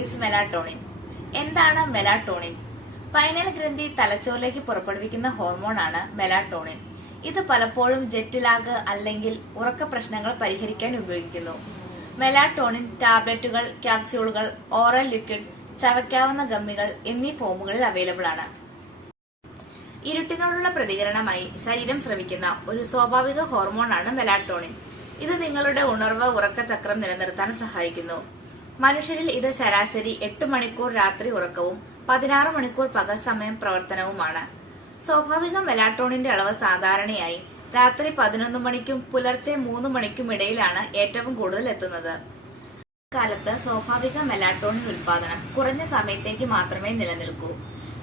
Is melatonin എന്താണ് melatonin pineal ഗ്രന്ഥി തലച്ചോറിലേക്ക് പുറപ്പെടുവിക്കുന്ന ഹോർമോണാണ് മെലാട്ടോണിൻ ഇത് പലപ്പോഴും ജെറ്റിലാഗ് അല്ലെങ്കിൽ ഉറക്ക പ്രശ്നങ്ങൾ പരിഹരിക്കാൻ ഉപയോഗിക്കുന്നു. മെലാട്ടോണിൻ ടാബ്ലറ്റുകൾ ക്യാപ്സ്യൂളുകൾ ഓറൽ ലിക്വിഡ് ചവയ്ക്കാവുന്ന ഗമ്മികൾ എന്നീ ഫോമുകളിൽ അവൈലബിൾ ആണ്. ഇരുട്ടിനോടുള്ള പ്രതികരണമായി ശരീരം ശ്രമിക്കുന്ന ഒരു സ്വാഭാവിക ഹോർമോണാണ് മെലാട്ടോണിൻ ഇത് നിങ്ങളുടെ ഉണർവ് ഉറക്കചക്രം നിലനിർത്താൻ സഹായിക്കുന്നു. മനുഷ്യരിൽ ഇത് ശരാശരി എട്ട് മണിക്കൂർ രാത്രി ഉറക്കവും പതിനാറ് മണിക്കൂർ പകൽ സമയം പ്രവർത്തനവുമാണ്. സ്വാഭാവിക മെലാട്ടോണിന്റെ അളവ് സാധാരണയായി രാത്രി പതിനൊന്ന് മണിക്കും പുലർച്ചെ മൂന്ന് മണിക്കും ഇടയിലാണ് ഏറ്റവും കൂടുതൽ എത്തുന്നത്. കാലത്ത് സ്വാഭാവിക മെലാട്ടോണിൻ ഉൽപാദനം കുറഞ്ഞ സമയത്തേക്ക് മാത്രമേ നിലനിൽക്കൂ.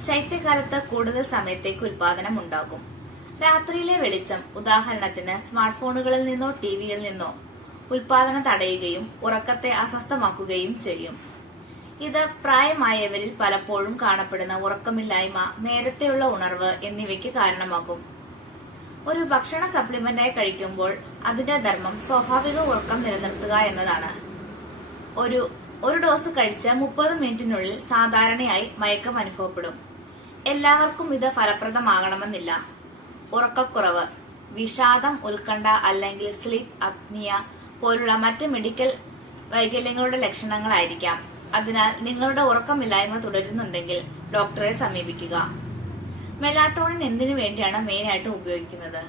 ശൈത്യകാലത്ത് കൂടുതൽ സമയത്തേക്ക് ഉൽപാദനം ഉണ്ടാകും. രാത്രിയിലെ വെളിച്ചം ഉദാഹരണത്തിന് സ്മാർട്ട് ഫോണുകളിൽ നിന്നോ ടിവിയിൽ നിന്നോ ഉൽപാദനം തടയുകയും ഉറക്കത്തെ അസ്വസ്ഥമാക്കുകയും ചെയ്യും. ഇത് പ്രായമായവരിൽ പലപ്പോഴും കാണപ്പെടുന്ന ഉറക്കമില്ലായ്മ നേരത്തെയുള്ള ഉണർവ് എന്നിവയ്ക്ക് കാരണമാകും. ഒരു ഭക്ഷണ സപ്ലിമെന്റായി കഴിക്കുമ്പോൾ അതിന്റെ ധർമ്മം സ്വാഭാവിക ഉറക്കം നിലനിർത്തുക എന്നതാണ്. ഒരു ഒരു ഡോസ് കഴിച്ച മുപ്പത് മിനിറ്റിനുള്ളിൽ സാധാരണയായി മയക്കം അനുഭവപ്പെടും. എല്ലാവർക്കും ഇത് ഫലപ്രദമാകണമെന്നില്ല. ഉറക്കക്കുറവ് വിഷാദം ഉത്കണ്ഠ അല്ലെങ്കിൽ സ്ലീപ്പ് അപ്നിയ പോലുള്ള മറ്റ് മെഡിക്കൽ വൈകല്യങ്ങളുടെ ലക്ഷണങ്ങളായിരിക്കാം. അതിനാൽ നിങ്ങളുടെ ഉറക്കമില്ലായ്മ തുടരുന്നുണ്ടെങ്കിൽ ഡോക്ടറെ സമീപിക്കുക. മെലാട്ടോണിൻ എന്തിനു വേണ്ടിയാണ് മെയിനായിട്ട് ഉപയോഗിക്കുന്നത്?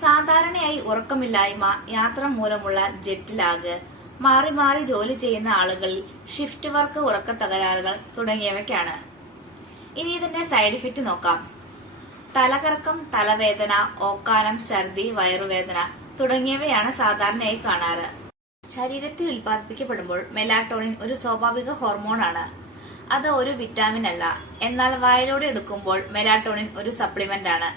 സാധാരണയായി ഉറക്കമില്ലായ്മ യാത്ര മൂലമുള്ള ജെറ്റ് ലാഗ് മാറി മാറി ജോലി ചെയ്യുന്ന ആളുകളിൽ ഷിഫ്റ്റ് വർക്ക് ഉറക്ക തകരാറുകൾ തുടങ്ങിയവയ്ക്കാണ്. ഇനി ഇതിന്റെ സൈഡ് ഇഫക്റ്റ് നോക്കാം. തലകറക്കം തലവേദന ഓക്കാനം ഛർദി വയറുവേദന തുടങ്ങിയവയാണ് സാധാരണയായി കാണാറ്. ശരീരത്തിൽ ഉൽപ്പാദിപ്പിക്കപ്പെടുമ്പോൾ മെലാട്ടോണിൻ ഒരു സ്വാഭാവിക ഹോർമോണാണ്. അത് ഒരു വിറ്റാമിൻ അല്ല. എന്നാൽ വായിലൂടെ എടുക്കുമ്പോൾ മെലാട്ടോണിൻ ഒരു സപ്ലിമെന്റ് ആണ്.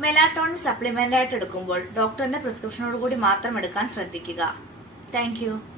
മെലാട്ടോണിൻ സപ്ലിമെന്റ് ആയിട്ട് എടുക്കുമ്പോൾ ഡോക്ടറിന്റെ പ്രിസ്ക്രിപ്ഷനോട് കൂടി മാത്രം എടുക്കാൻ ശ്രദ്ധിക്കുക. താങ്ക്